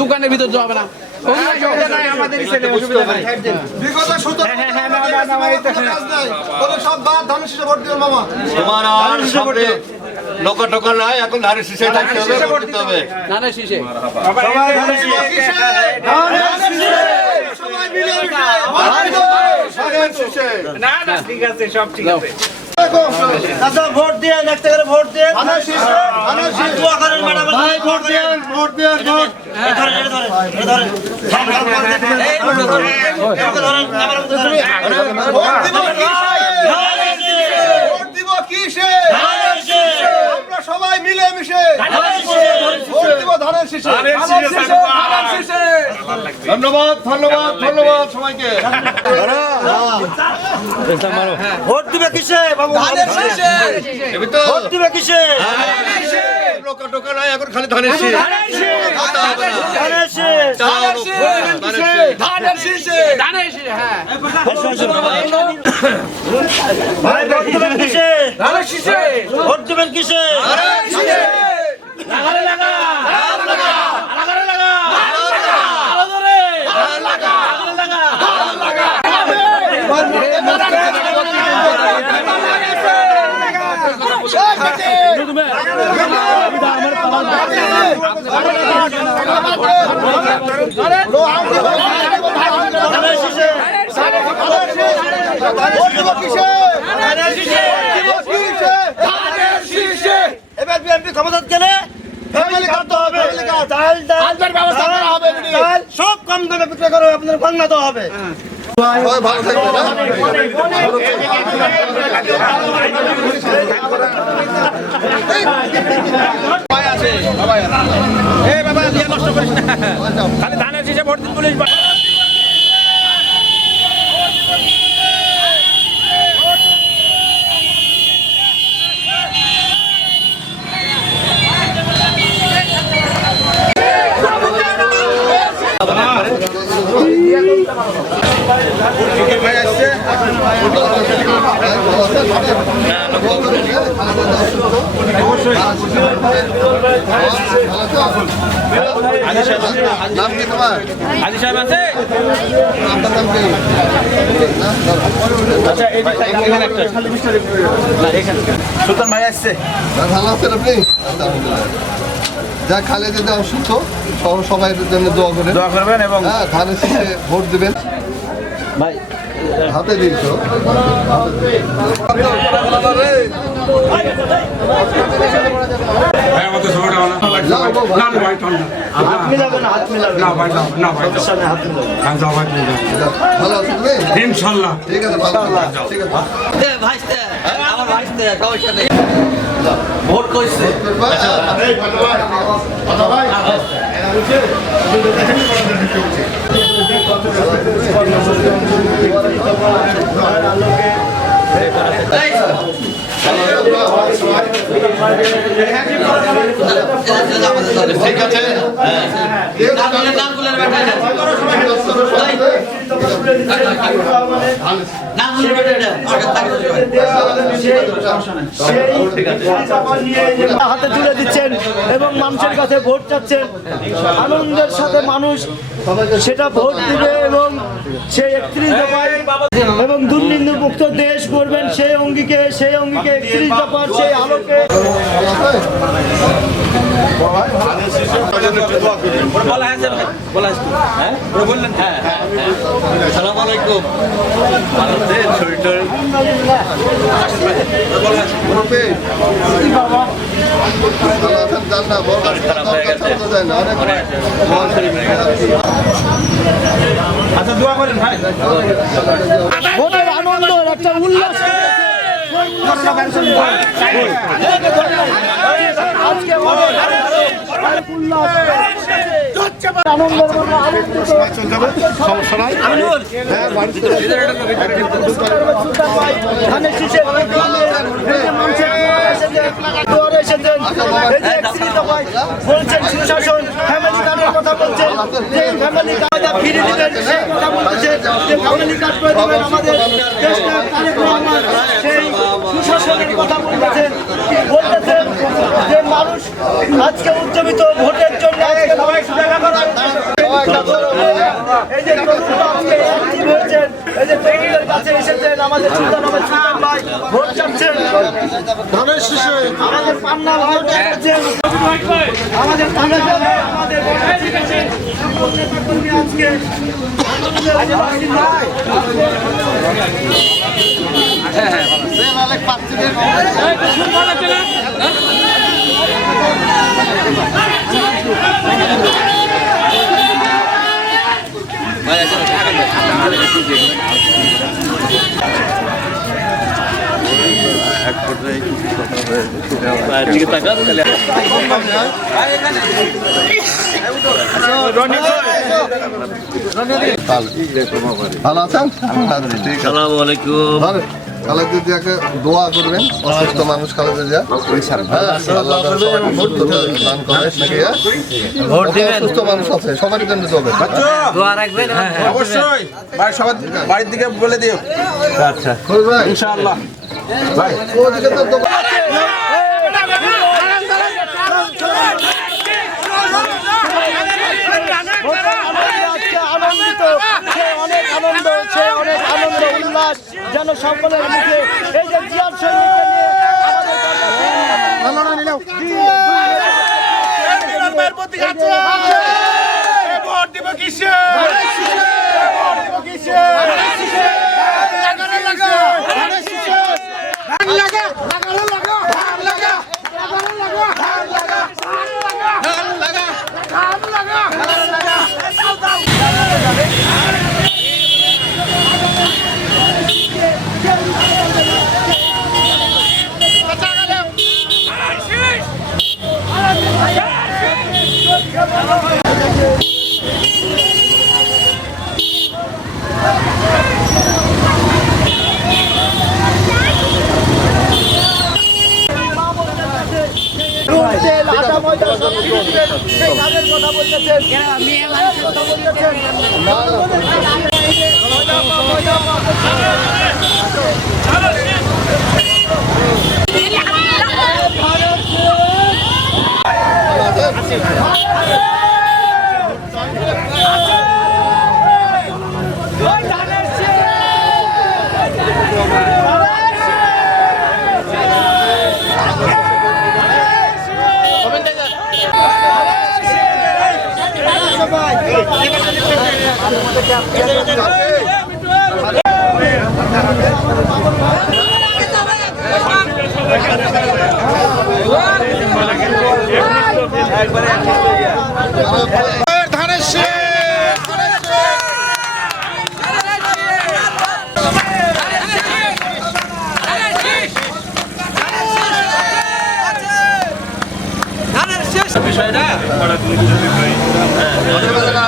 দোকানের ভিতর যাবে না নৌকা টোকা নাই, এখন ধানের শীষে থাকতে হবে, ভোট দিতে হবে। ধানের শীষে ঠিক আছে, সব ঠিক আছে। ভোট দিয়ে একটা করে ভোট দিয়ে সবাই মিলে মিশে ধন্যবাদ ধন্যবাদ ধন্যবাদ সবাইকে। ভোট দিবে কিসে বাবু? ভোট দিবে কিসে? লোকা টোকা নাই, এখন খালি ধানের শীষ। ভোট দিবেন কিসে? এবার বিএনপি ক্ষমতা গেলে সব কম দামে বিক্রি করে আপনার বাংলা দেওয়া হবে। ভালো থাকবে না? খালি ধানের শীষে ভোট দিন পুলিশ। নাম কি তোমার? আজি সাহেব আছে? আপনার নাম কি? আচ্ছা, এখানে একটা সুলতান ভাই আসছে। ভালো আছেন আপনি? যা খালেদা জিয়া অসুস্থ, সবাই জন্য দোয়া করেন। দোয়া করবেন এবং হ্যাঁ, ধানের শীষে ভোট দিবেন। ভাই হাতে দিন তো। ভালো আছেন তুমি? ইনশাল্লাহ। ঠিক আছে, ভালো থাকবেন। ঠিক আছে। ভোট কইছে ঠিক আছে। হাতে তুলে দিচ্ছেন এবং মানুষের কাছে ভোট চাচ্ছেন। আনন্দের সাথে মানুষ সেটা ভোট দিবে এবং সেই 31 দফায় এবং দুর্নীতি মুক্ত দেশ করবেন সেই অঙ্গীকে 31 দফার সেই আলোকে আসসালামালাইকুম। ভালো আছেন? যান না, বড় যায় না, অনেক আচ্ছা দোয়া করেন ভাই। ভোটের আনন্দ একটা উল্লাস আজকে বলছেন সুশাসন ফ্যামিলি কার্ডের কথা বলছেন যে ফ্যামিলি কার্ড ফিরে দিবেন সেই কথা বলছেন যে ফ্যামিলি কার্ড করে দিবেন আমাদের দেশটা তারেক রহমান সেই সুশাসনের কথা বলতেছেন যে মানুষ আজকে উজ্জীবিত ভোটের জন্য আজকে মানুষ দেখা করা এই যে আজকে অ্যাক্টিভ হয়েছেন এই যে তরুণদের কাছে এসেছেন আমাদের সুলতান আহমেদ সুলতান ভাই ভোট চাচ্ছেন ধানের শীষে আমাদের পান্না ভাই চাচ্ছেন আমাদের পান্না ভাই আমাদের ঠিক আছে আজকে ভালো আছেন? ঠিক আছে। ভালো। খালেদা জিয়াকে দোয়া করবেন, অসুস্থ মানুষ খালেদা জিয়া। আল্লাহ তাআলা সবাইকে সুস্থতা দান করে, শিখিয়ে। অসুস্থ মানুষ আছে, সবারই জন্য দোয়া করবেন। দোয়া রাখবেন অবশ্যই ভাই, সবার বাড়ির দিকে বলে দিও। আচ্ছা ভাই, ইনশাআল্লাহ ভাই ওদিকে তো দোয়া আনন্দিত, সে অনেক আনন্দ, সে অনেক আনন্দ উল্লাস যেন সকলের মুখে এই যে জিয়ার সৈনিককে নিয়ে আটা ময়দা সব কিছু দিবেন, সেই কাজের কথা বলতেছেন।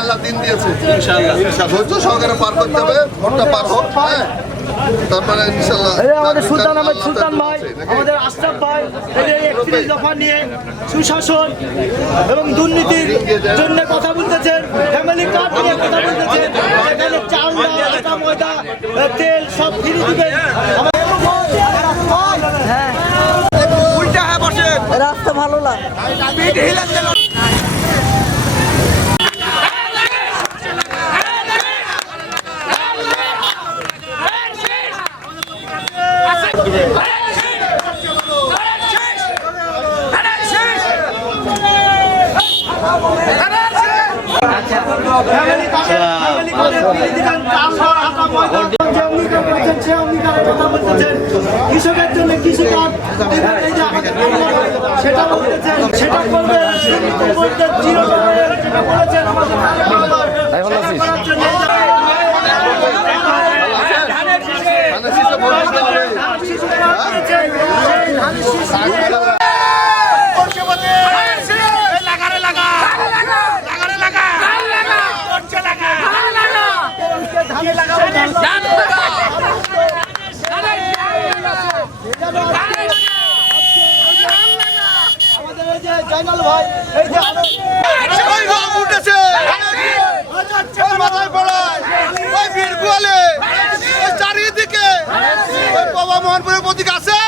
আল্লাহ দিন দিয়েছে, ধৈর্য সহকারে পার করতে হবে, ভোটটা পার হোক। তারপরে ইনশাআল্লাহ আমাদের সুলতান আহমেদ সুলতান ভাই, আমাদের আশরাফ ভাই এই 31 দফা নিয়ে সুশাসন এবং দুর্নীতির জন্য কথা বলতেছেন, ফ্যামিলি কার্ড নিয়ে কথা বলতেছেন, এখানে চাল ডাল আটা ময়দা তেল সব ফ্রি দিবেন। রাস্তা ভালো না ফ্যামিলি কার্ডের ফ্যামিলি করে বিলি দিবেন, চাল বা আটা ময়দা যে অঙ্গীকার করেছেন সে অঙ্গীকারের কথা বলতেছেন। কৃষকের জন্য কৃষিকাজ দিবেন, এই যে আমাদের সেটা বলতেছেন, সেটা করবেন। দুর্নীতিগ্রস্তদের চিরতরে যেটা বলেছেন আমাদের সেটা করার জন্য এই যে আমাদের এই যে জয়নাল ভাই এই যে চারিদিকে বাবা মোহনপুরের প্রতীক আছে,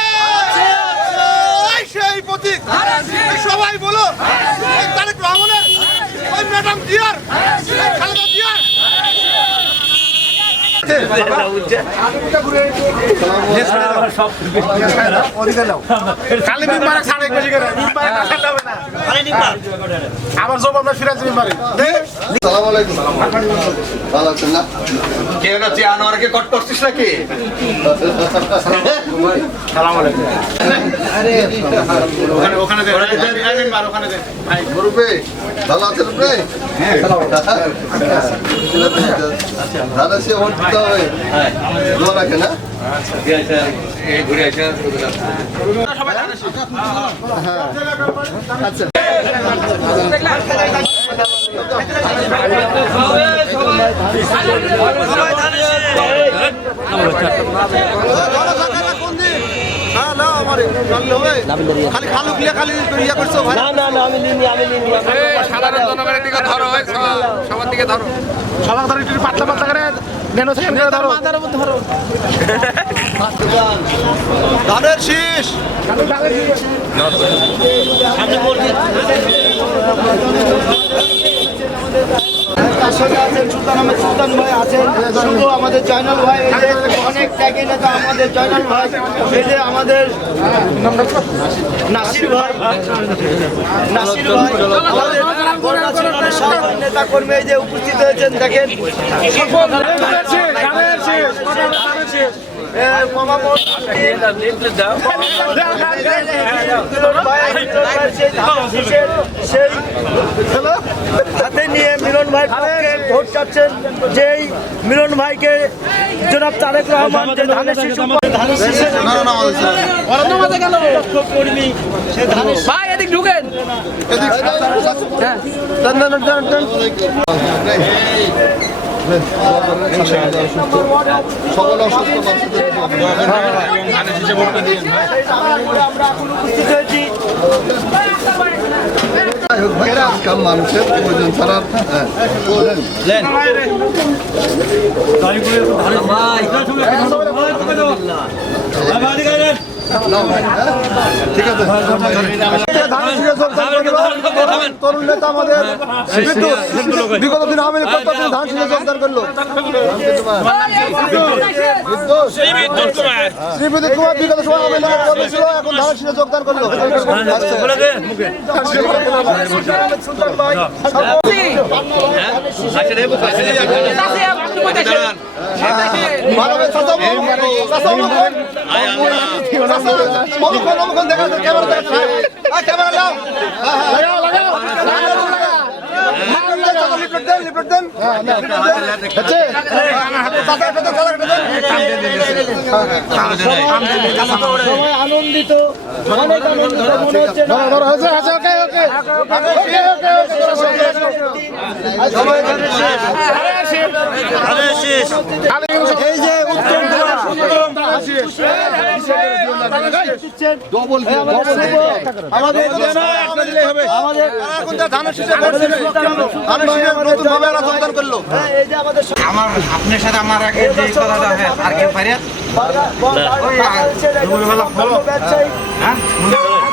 সেই প্রতীক সবাই বলো তারেক রহমানের ওই ম্যাডাম জিয়ার খালেদা জিয়ার আবার জব আমরা ফিরাজ মেম্বারে সালাম আলাইকুম। ভালো আছেন না? কে হচ্ছে আনোয়ারকে কট করছিস নাকি? সালাম আলাইকুম। ওখানে দে ওখানে দে মুরব্বি ভালো আছেন আপনি? দাদা সে ভোট দিতে হবে, দোয়া রাখে না? আচ্ছা খালি খালু গিয়ে খালি ইয়ে করছো ভাই। সাধারণ জনগণের দিকে ধরো, সবার দিকে ধরো, সবার ধরো, একটু পাতলা পাতলা করে নেনো সেকেন্ড করে ধরো, ধরো ধানের শীষ আসলে আছেন সুলতান আহমেদ সুলতান ভাই আছেন, শুধু আমাদের জয়নাল ভাই, এই যে অনেক ত্যাগী নেতা আমাদের জয়নাল ভাই, এই যে আমাদের নাসির ভাই, নাসির ভাই আমাদের বর্ণাচরণের সব নেতা কর্মী এই যে উপস্থিত হয়েছেন। দেখেন হাতে নিয়ে মিলন ভাই ভোট চাচ্ছেন, যেই মিলন ভাইকে জনাব তারেক রহমান যে ধানের শীষ কর্মী সে ধানের ভাই এদিক ঢুকেন সকল অসুস্থ মানুষদের আমরা এখন উপস্থিত হয়েছি। কাম মানুষের প্রয়োজন ছাড়া ঠিক আছে। তরুণ নেতা আমাদের বিগত দিন আওয়ামী লীগ ধান শীষে যোগদান করলো। শ্রী বিদ্যুৎ কুমার বিগত সময় আওয়ামী লীগের কর্মী ছিল, এখন ধান শীষে যোগদান করলো। আনন্দিত, অনেক আনন্দিত মনে হচ্ছে। এই যে উত্তম আমাদের আমার আপনার সাথে আমার আগে যে কথাটা হয় আর কেউ পারে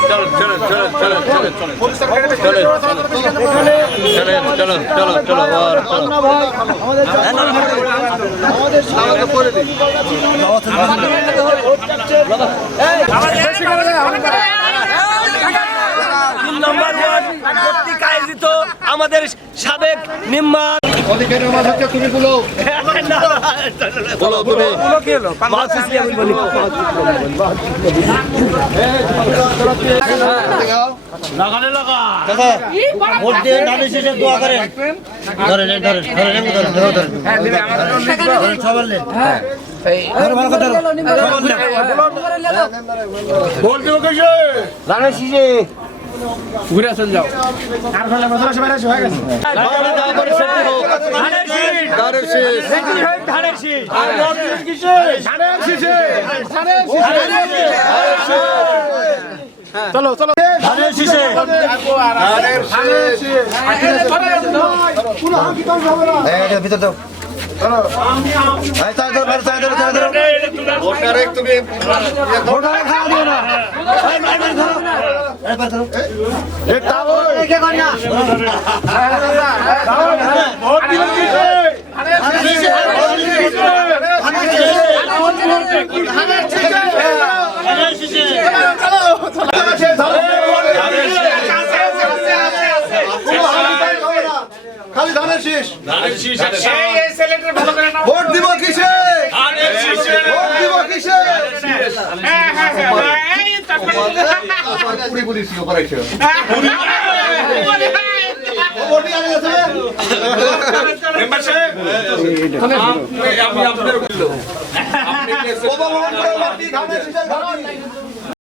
চলো চলো চলো চলো চলো চলো চলো চলো নম্বর 1 কর্তৃক আয়োজিত আমাদের সাবেক নিম্মা অধিকারের মাঝে হচ্ছে তুমি বলো ভোট দিয়ে ধানের শীষে দোয়া করেন ধরেন সবার নেন ভোট দেবো কেসে ধানের শীষে ঘুরে আসেন যাও আর ফলে মশলা সবাই হয়ে গেছে চলো চলো ভিতর দাও তুমি খালি ধানের শীষ ভোট দিব কিসে ভোট দিব কিসে পুরি পুরি সিও করাইছে ভোটই আগে আছে মেম্বারশিপ আমি আপনাদের বললো আপনি ধানের শীষের ঘাটি